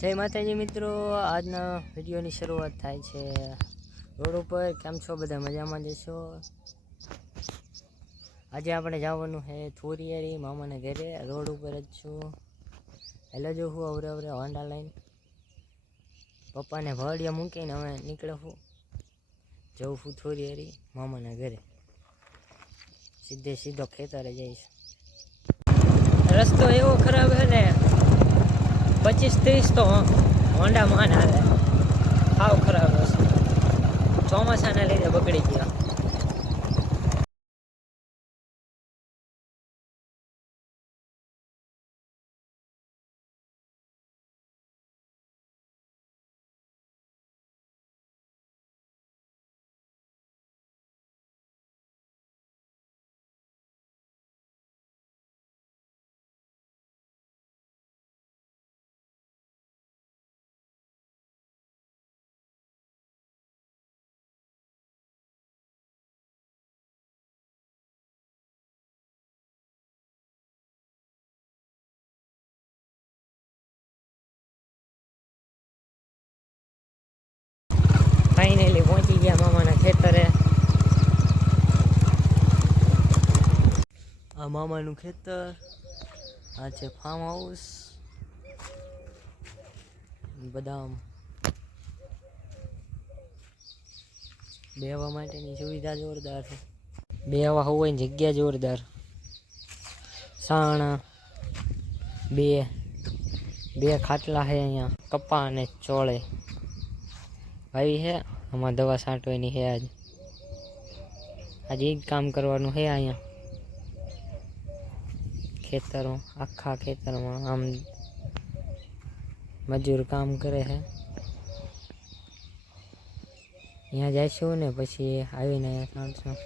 જય માતાજી મિત્રો, આજના વિડીયોની શરૂઆત થાય છે રોડ ઉપર. કેમ છો બધા? મજામાં જશો? આજે આપણે જવાનું છે થોરિયારી મામાને ઘરે. રોડ ઉપર જ છું. હેલો જો હું અવરે અવરે હોન્ડા લઈને પપ્પાને ભડિયા મૂકીને હવે નીકળે હું જવું છું થોરિયારી મામાના ઘરે. સીધો ખેતરે જઈશ. રસ્તો એવો ખરાબ છે ને, 25-30 તો હોન્ડા માન આવે. સાવ ખરાબ રસ્તો, ચોમાસાના લીધે બગડી ગયા. ફાઇનલી પહોંચી ગયા મામાના ખેતરે. આ મામાનું ખેતર, આ છે ફાર્મ હાઉસ. બદામ બેહવા માટેની સુવિધા જોરદાર છે. બેહવા હોવાની જગ્યા જોરદાર. સાણા બે ખાટલા છે અહીંયા. કપા અને ચોળે આવી છે. આમાં દવા છાંટવાની છે. આજે એ જ કામ કરવાનું છે અહીંયા ખેતરમાં. આખા ખેતરમાં આમ મજૂર કામ કરે છે. અહીંયા જઈશું ને પછી આવીને અહીંયા છાંટશું.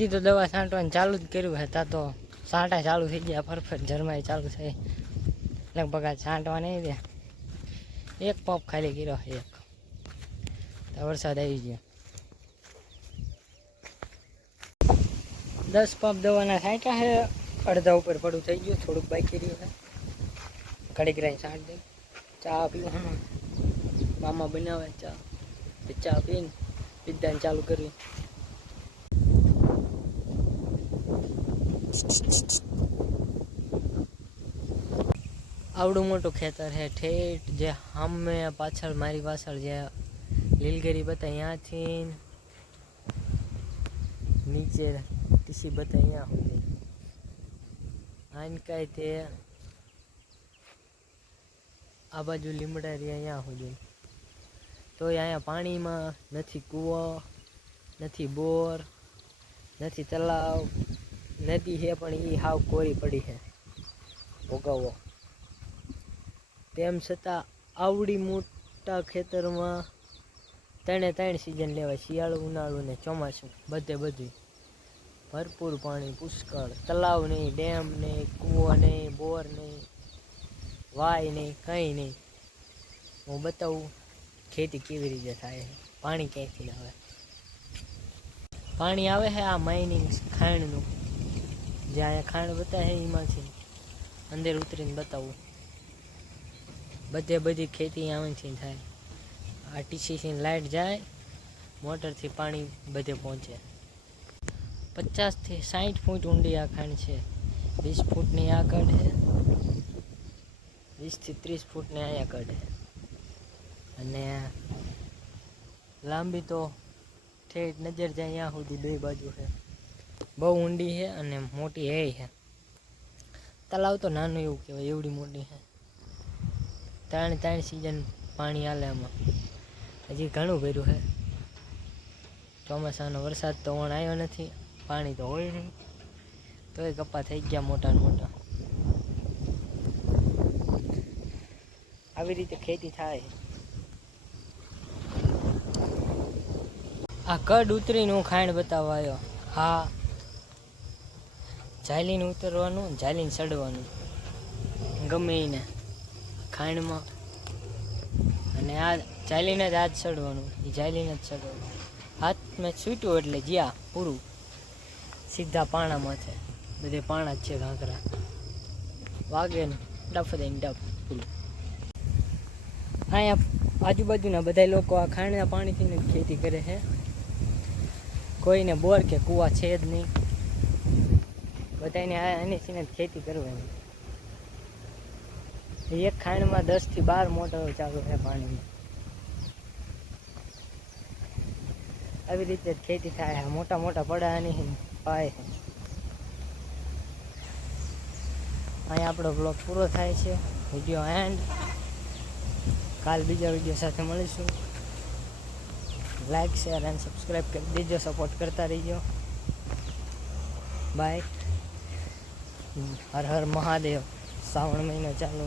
હજી તો દવા છાંટવાનું ચાલુ જ કર્યું છે. ત્યાં તો છાંટા ચાલુ થઈ ગયા. પરફેક્ટ ઝરમાઈ ચાલુ થઈ. લગભગ આ છાંટવા નહીં દે. એક પંપ ખાલી કર્યો છે. એક વરસાદ આવી ગયો. 10 પંપ દવાના છાંટ્યા છે. અડધા ઉપર પડું થઈ ગયું. થોડુંક બાકી રહ્યું છે. ઘડીક રહી છાંટ દઈ. ચા પીવું હમ મામા બનાવે ચા પીને પીધાને ચાલુ કરવી. આવડું મોટું ખેતર છે. ઠેઠ જે સામે પાછળ મારી પાછળ જે લીલગીરી બતાવી ત્યાંથી નીચે ટીસી બતાવી અહીંયા સુધી આનકાય તે આ બાજુ લીમડા રહી અહીંયા સુધી. તો અહીંયા પાણીમાં નથી કૂવો, નથી બોર, નથી તલાવ. નદી છે પણ એ હાવ કોરી પડી છે. ભોગાવો તેમ છતાં આવડી મોટા ખેતરમાં 3 સિઝન લેવાય. શિયાળું, ઉનાળું ને ચોમાસું. બધું ભરપૂર પાણી, પુષ્કળ. તલાવ નહીં, ડેમ નહીં, કૂવો નહીં, બોર નહીં, વાય નહીં, કંઈ નહીં. હું બતાવું ખેતી કેવી રીતે થાય. પાણી ક્યાંયથી ના આવે. પાણી આવે છે આ માઇનિંગ ખાણનું. જે અહીંયા ખાણ બતાવે એમાંથી અંદર ઉતરીને બતાવું. બધી ખેતી અહીંથી થાય. આ ટીસીથી લાઇટ જાય, મોટરથી પાણી બધે પહોંચે. 50 થી 60 ફૂટ ઊંડી આ ખાણ છે. 20 ફૂટની આ કાઢે, 20 થી 30 ફૂટની અહીંયા કાઢે. અને લાંબી તો ઠેઠ નજર જાય ત્યાં સુધી બે બાજુ છે. બહુ ઊંડી છે અને મોટી છે. તલાવ તો નાનું એવું કહેવાય, એવડી મોટી છે. ત્રણ સિઝન પાણી હાલે આમાં. હજી ઘણું ભર્યું છે. ચોમાસાનો વરસાદ તો ઓણ આવ્યો નથી, પાણી તો હોય નહીં, તોય કપા થઈ ગયા મોટા ને મોટા. આવી રીતે ખેતી થાય. આ કડ ઉતરીને હું ખાંડ બતાવવા આવ્યો. હા, ઝાલીને ઉતરવાનું, ઝાલીને ચડવાનું ગમે એને ખાંડમાં, અને આ ઝાલીને જ હાથ ચડવાનું, એ ઝાલીને જ ચડવાનું. હાથ મેં છૂટ્યું એટલે જ્યાં પૂરું સીધા પાણામાં છે. બધે પાણા જ છે. ઘાઘરા વાગે ને ડફ દઈને ડફ પૂરું. અહીંયા આજુબાજુના બધા લોકો આ ખાંડના પાણીથી જ ખેતી કરે છે. કોઈને બોર કે કૂવા છે જ નહીં. બધાને આનીથી જ ખેતી કરવાની. એક ખાંડમાં 10 થી 12 મોટરો ચાલુ છે પાણીમાં. આવી રીતે જ ખેતી થાય. મોટા મોટા પડાની પાય છે. અહીંયા આપણો બ્લોગ પૂરો થાય છે. Video and. કાલ બીજા વિડીયો સાથે મળીશું. લાઈક, શેર અને સબસ્ક્રાઈબ કરી દેજો. સપોર્ટ કરતા રહીજો. બાય. હર હર મહાદેવ. શ્રાવણ મહિનો ચાલુ.